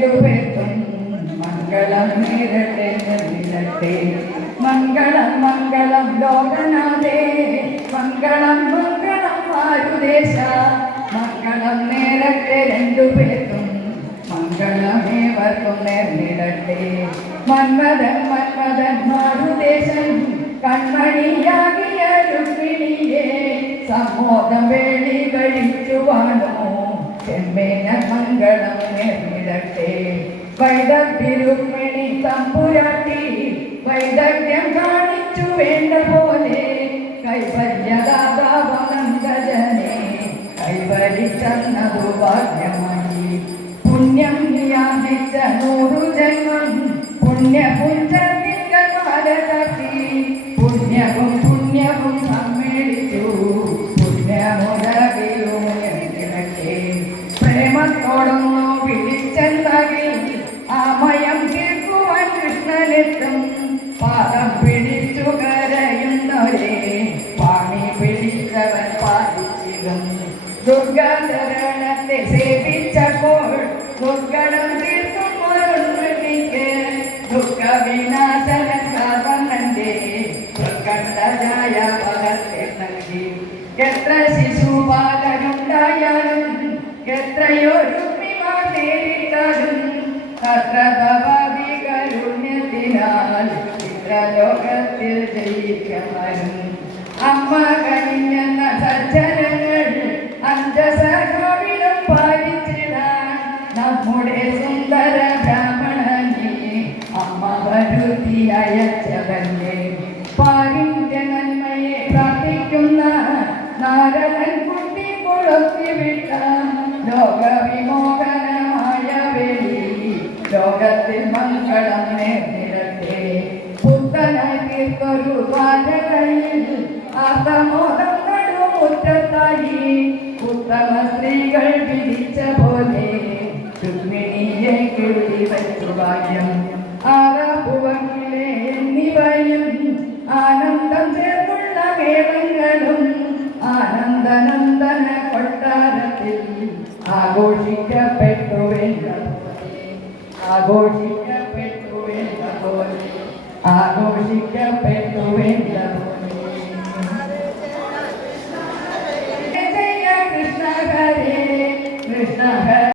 രണ്ടുപേർക്കും മംഗളം നേരട്ടെ നിലട്ടെ. മംഗളം മംഗളം ലോകനാഥേ, മംഗളം മംഗളം മാരുദേശ. മംഗളം നേരട്ടെ രണ്ടുപേർക്കും മംഗളമേവർക്കും നേർന്നിടട്ടെ. മന്മഥൻ മന്മഥൻ മാരുദേശൻ കൺമണിയാകിയ രുക്മിണിയെ സമ്മോദം വേളി കഴിച്ചു വാണോ. ചെമ്മേന മംഗളം നേർന്നിടട്ടെ. വൈദഗ്ധ്യരുക്മിണി തമ്പുരാട്ടി വൈദഗ്ധ്യം കാണിച്ചു വേണ്ട പോലെ കൈവല്യദാതാവനന്ദജനെ കൈവരിച്ചെന്നതു ഭാഗ്യമായി. പുണ്യം യാചിച്ച 100 ജന്മം പുണ്യപുഞ്ചത്തിൻ്റെ മാലതട്ടി പുണ്യവും പുണ്യവും സമ്മേളിച്ചു പുണ്യമുലകിലുയർത്തിടട്ടെ. പ്രേമത്തോടൊന്നു പിടിച്ചെന്നകിൽ ആമയം തീർക്കുവാൻ കൃഷ്ണനെത്തും. പാദം പിടിച്ചു കരയുന്നവരെ പാണി പിടിച്ചവൻ പാലിച്ചിടും. ദുർഗാചരണത്തെ സേവിച്ചപ്പോൾ ദുർഗണം തീർക്കും ഒരുണ്ണിക്ക് ദുഃഖവിനാശനൻ കാർവണ്ണന്റെ ദുർഗണ്ഡജായ പകർത്തി നൽകി. എത്ര ശിശുപാലനുണ്ടായാലും എത്രയോ രുക്മിമാർ നേരിട്ടാലും കരുണ്യത്തിനാൽ ഇന്ദ്രലോകത്തിൽ ജയിക്കാനും. അമ്മ കനിഞ്ഞെന്ന സജ്ജനങ്ങൾ അഞ്ചസഖാവിലും പാലിച്ചിടാൻ നമ്മുടെ സുന്ദര ബ്രാഹ്മണനെ അമ്മ വരുത്തി അയച്ചവന്റെ. പാലിന്റെ നന്മയെ പ്രാർത്ഥിക്കുന്ന നാരദൻ കുട്ടി കൊളുത്തി വിട്ട ലോകവിമോഹനമായ വെളി ലോകത്തിൽ മംഗളം നേർന്നിടട്ടെ. പുത്തനായി തീർത്തൊരു ദ്വാരകയിൽ ആർത്തമോദം നടുമുറ്റത്തായി ഉത്തമ സ്ത്രീകൾ വിധിച്ച പോലെ രുക്മിണിയെ കിഴുതി വച്ചു ഭാഗ്യം. ആറാപ്പുവക്കിലെ എന്നിവയും ആനന്ദം ചേർന്നുള്ള മേളങ്ങളും ആനന്ദനന്ദന കൊട്ടാരത്തിൽ ആഘോഷിക്കപ്പെട്ടു വേണ്ട പോലെ ആഘോഷിക്കപ്പെട്ടു